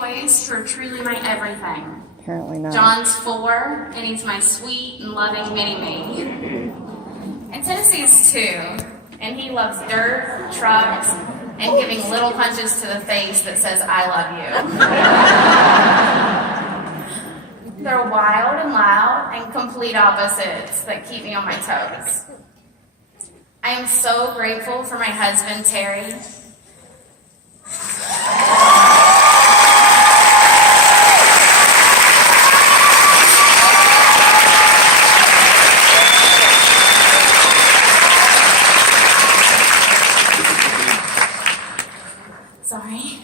boys who are truly my everything. Apparently not. John's 4, and he's my sweet and loving mini-me. And Tennessee's 2, and he loves dirt, trucks, and giving little punches to the face that says, "I love you." They're wild and loud and complete opposites that keep me on my toes. I am so grateful for my husband, Terry. Sorry.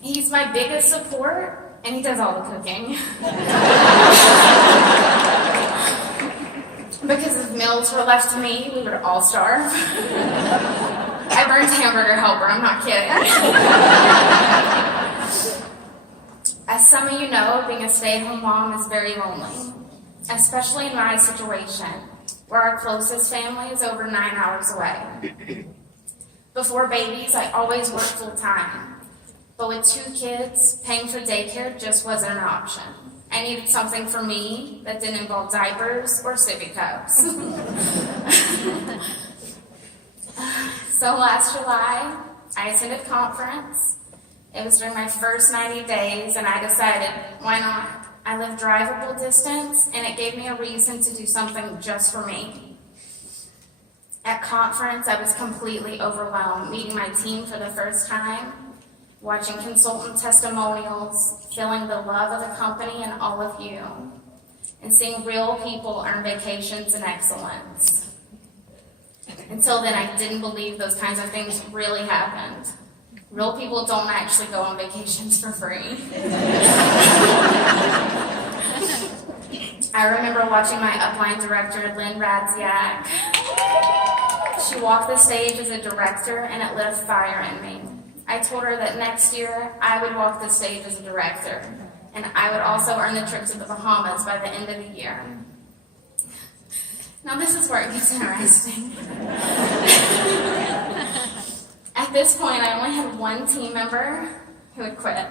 He's my biggest support, and he does all the cooking. Because if meals were left to me, we would all starve. I burned hamburger helper, I'm not kidding. As some of you know, being a stay-at-home mom is very lonely, especially in my situation, where our closest family is over 9 hours away. Before babies, I always worked full-time, but with 2 kids, paying for daycare just wasn't an option. I needed something for me that didn't involve diapers or sippy cups. So last July, I attended a conference. It was during my first 90 days, and I decided, why not? I live drivable distance, and it gave me a reason to do something just for me. At conference, I was completely overwhelmed, meeting my team for the first time, watching consultant testimonials, feeling the love of the company and all of you, and seeing real people earn vacations in excellence. Until then, I didn't believe those kinds of things really happened. Real people don't actually go on vacations for free. I remember watching my upline director, Lynn Radziak. She walked the stage as a director, and it lit a fire in me. I told her that next year, I would walk the stage as a director, and I would also earn the trip to the Bahamas by the end of the year. Now this is where it gets interesting. At this point, I only had 1 team member who had quit.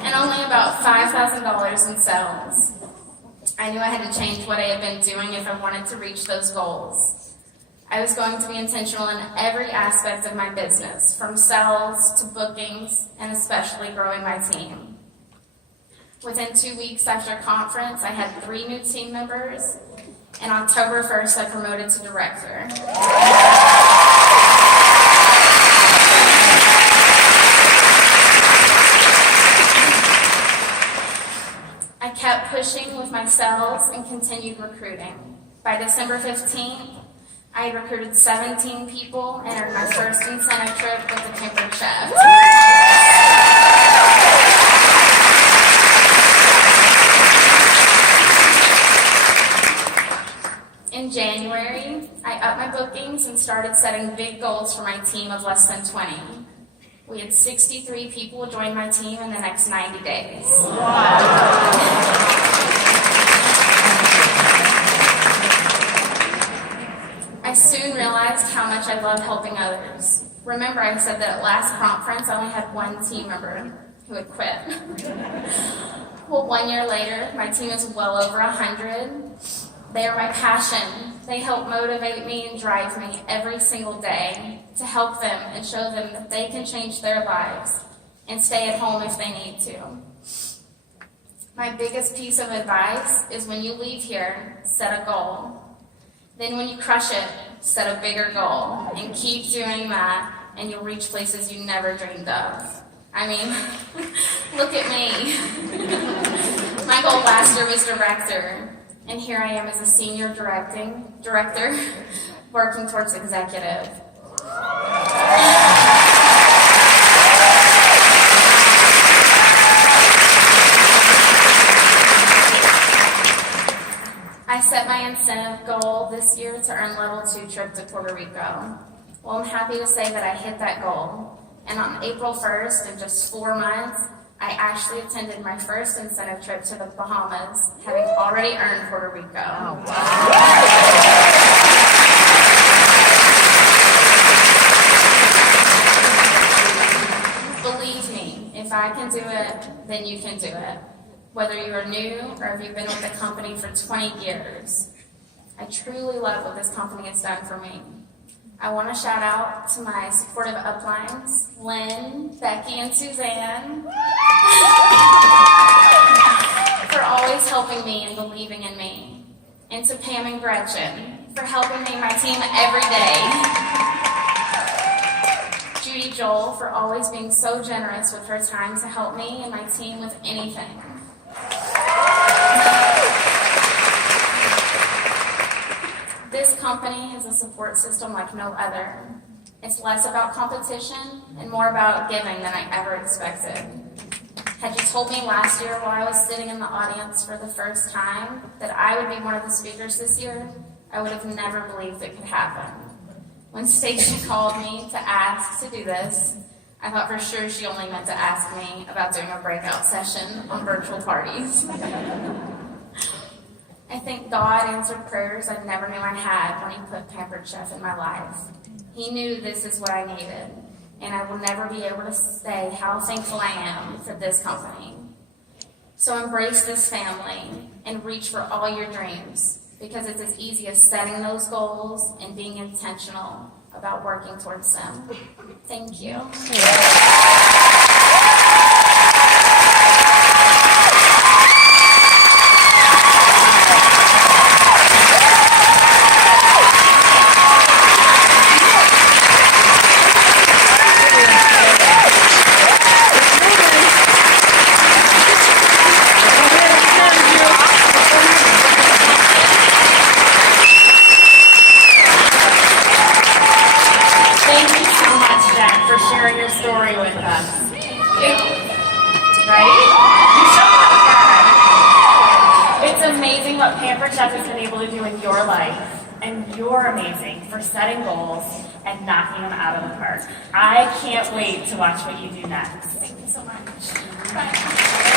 And only about $5,000 in sales. I knew I had to change what I had been doing if I wanted to reach those goals. I was going to be intentional in every aspect of my business, from sales to bookings, and especially growing my team. Within 2 weeks after conference, I had 3 new team members, and October 1st, I promoted to director. I kept pushing with my sales and continued recruiting. By December 15th, I had recruited 17 people and earned my first incentive trip with the Kimber Chef. In January, I upped my bookings and started setting big goals for my team of less than 20. We had 63 people join my team in the next 90 days. I soon realized how much I love helping others. Remember, I said that at last conference, I only had 1 team member who had quit. Well, 1 year later, my team is well over 100. They are my passion. They help motivate me and drive me every single day to help them and show them that they can change their lives and stay at home if they need to. My biggest piece of advice is when you leave here, set a goal. Then when you crush it, set a bigger goal and keep doing that, and you'll reach places you never dreamed of. I mean, look at me. My goal last year was director, and here I am as a senior director, working towards executive. I set my incentive goal this year to earn level 2 trip to Puerto Rico. Well, I'm happy to say that I hit that goal. And on April 1st, in just 4 months, I actually attended my first incentive trip to the Bahamas, having already earned Puerto Rico. Oh, wow. I can do it, then you can do it. Whether you are new or if you've been with the company for 20 years. I truly love what this company has done for me. I want to shout out to my supportive uplines, Lynn, Becky, and Suzanne, for always helping me and believing in me. And to Pam and Gretchen, for helping me and my team every day. Judy Joel, for always being so generous with her time to help me and my team with anything. This company has a support system like no other. It's less about competition and more about giving than I ever expected. Had you told me last year while I was sitting in the audience for the first time that I would be one of the speakers this year, I would have never believed it could happen. When Stacy called me to ask to do this, I thought for sure she only meant to ask me about doing a breakout session on virtual parties. I think God answered prayers I never knew I had when He put Pampered Chef in my life. He knew this is what I needed, and I will never be able to say how thankful I am for this company. So embrace this family and reach for all your dreams, because it's as easy as setting those goals and being intentional about working towards them. Thank you. Sharing your story with us. Right? You showed up. It's amazing what Pampered Chef has been able to do in your life, and you're amazing for setting goals and knocking them out of the park. I can't wait to watch what you do next. Thank you so much. Bye.